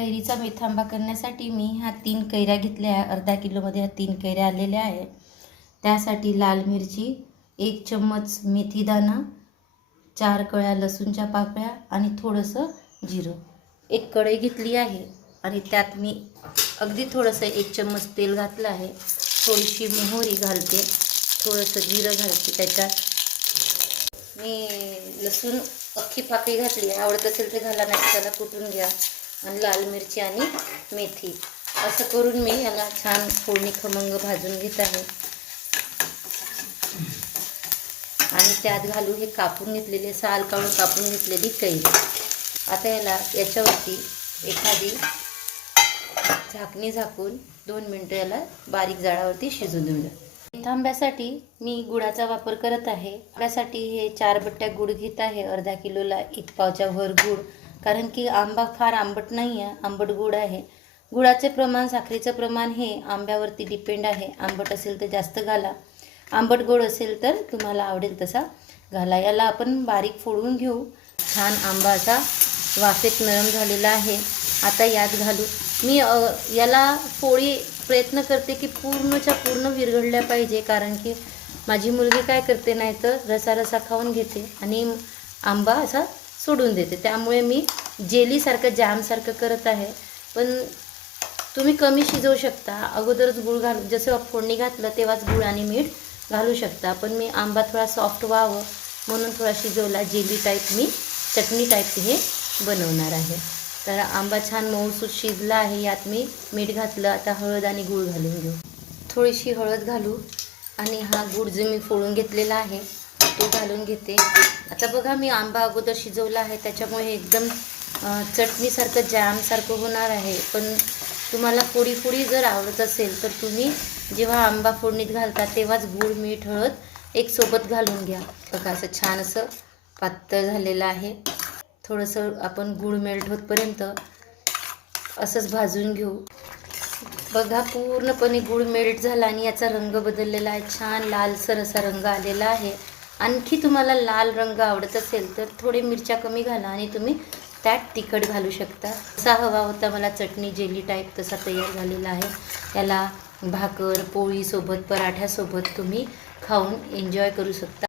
कैरीचा मेथी आंबा करण्यासाठी मी ह्या 3 कैऱ्या घेतल्या आहे. अर्धा किलोमध्ये ह्या 3 कैऱ्या आलेल्या आहे. त्यासाठी लाल मिरची, 1 चम्मच मेथीदाणा, 4 कळ्या लसूणच्या पाकळ्या आणि थोडंसं जिरं. एक कढई घेतली आहे आणि त्यात मी अगदी थोडंसं 1 चम्मच तेल घातलं आहे. थोडीशी मोहरी घालते, थोडंसं जिरं घालते. त्याच्यात मी लसूण अख्खी पाकळी घातली आहे. आवडत असेल तर घाला, नाही त्याला कुटून घ्या. आणि लाल मिरची आणि मेथी असं करून मी याला छान फोडणी खमंग भाजून घेत आहे. आणि त्यात घालू हे कापून घेतलेले, साल काढून कापून घेतलेली कैरी. आता याच्यावरती एखादी झाकणी झाकून 2 मिनटं याला बारीक जाळावरती शिजू देऊया. आंब्यासाठी मी गुळाचा वापर करत आहे. आंब्यासाठी हे 4 बट्ट्या गुळ घेत आहे. अर्धा किलोला 1 पावच्या वर गुळ, कारण की आंबा फार आंबट नाही आहे, आंबट गुळ आहे. गुळाचे प्रमाण, साखरेचं प्रमाण हे आंब्यावरती डिपेंड आहे. आंबट असेल तर जास्त घाला, आंबट गोड असेल तर तुम्हाला आवडेल तसा घाला. याला आपण बारीक फोडून घेऊ. छान आंबा असा वाफेत नरम झालेला आहे. आता यात घालू. मी याला पोळी प्रयत्न करते की पूर्णच्या पूर्ण विरघळल्या पाहिजे, कारण की माझी मुलगी काय करते, नाही तर रसा खाऊन घेते आणि आंबा असा सोडून देते. त्यामुळे मी जेलीसारखं, जॅमसारखं करत आहे. पण तुम्ही कमी शिजवू शकता. अगोदरच गूळ घालून, जसं फोडणी घातलं तेव्हाच गूळ आणि मीठ घालू शकता. पण मी आंबा थोडा सॉफ्ट व्हावं म्हणून थोडा शिजवला. जेली टाईप, मी चटणी टाईप हे बनवणार आहे. तर आंबा छान मऊसूत शिजला आहे. यात मी मीठ घातलं. आता हळद आणि गूळ घालून घेऊ. थोडीशी हळद घालू आणि हा गूळ जो मी फोडून घेतलेला आहे तो घालून घेते. आता बघा, मी आंबा अगोदर शिजवला आहे, त्याच्यामुळे एकदम चटणीसारखं, जॅमसारखं होणार आहे. पण तुम्हाला फोडी फोडी जर आवडत असेल तर तुम्ही जेव्हा आंबा फोडणीत घालता तेव्हाच गूळ, मीठ, हळद एक सोबत घालून घ्या. बघा, असं छान असं पातळ झालेलं आहे. थोडंसं आपण गूळ मेल्ट होतपर्यंत असंच भाजून घेऊ. बघा, पूर्णपणे गूळ मेल्ट झाला आणि याचा रंग बदललेला आहे. छान लालसर असा रंग आलेला आहे. आणखी तुम्हाला लाल रंग आवडत असेल तर थोडे मिरच्या कमी घाला आणि तुम्ही त्यात तिखट घालू शकता. असा हवा होता मला चटणी जेली टाईप, तसा तयार झालेला आहे. याला भाकर, पोळीसोबत, पराठ्यासोबत तुम्ही खाऊन एन्जॉय करू शकता.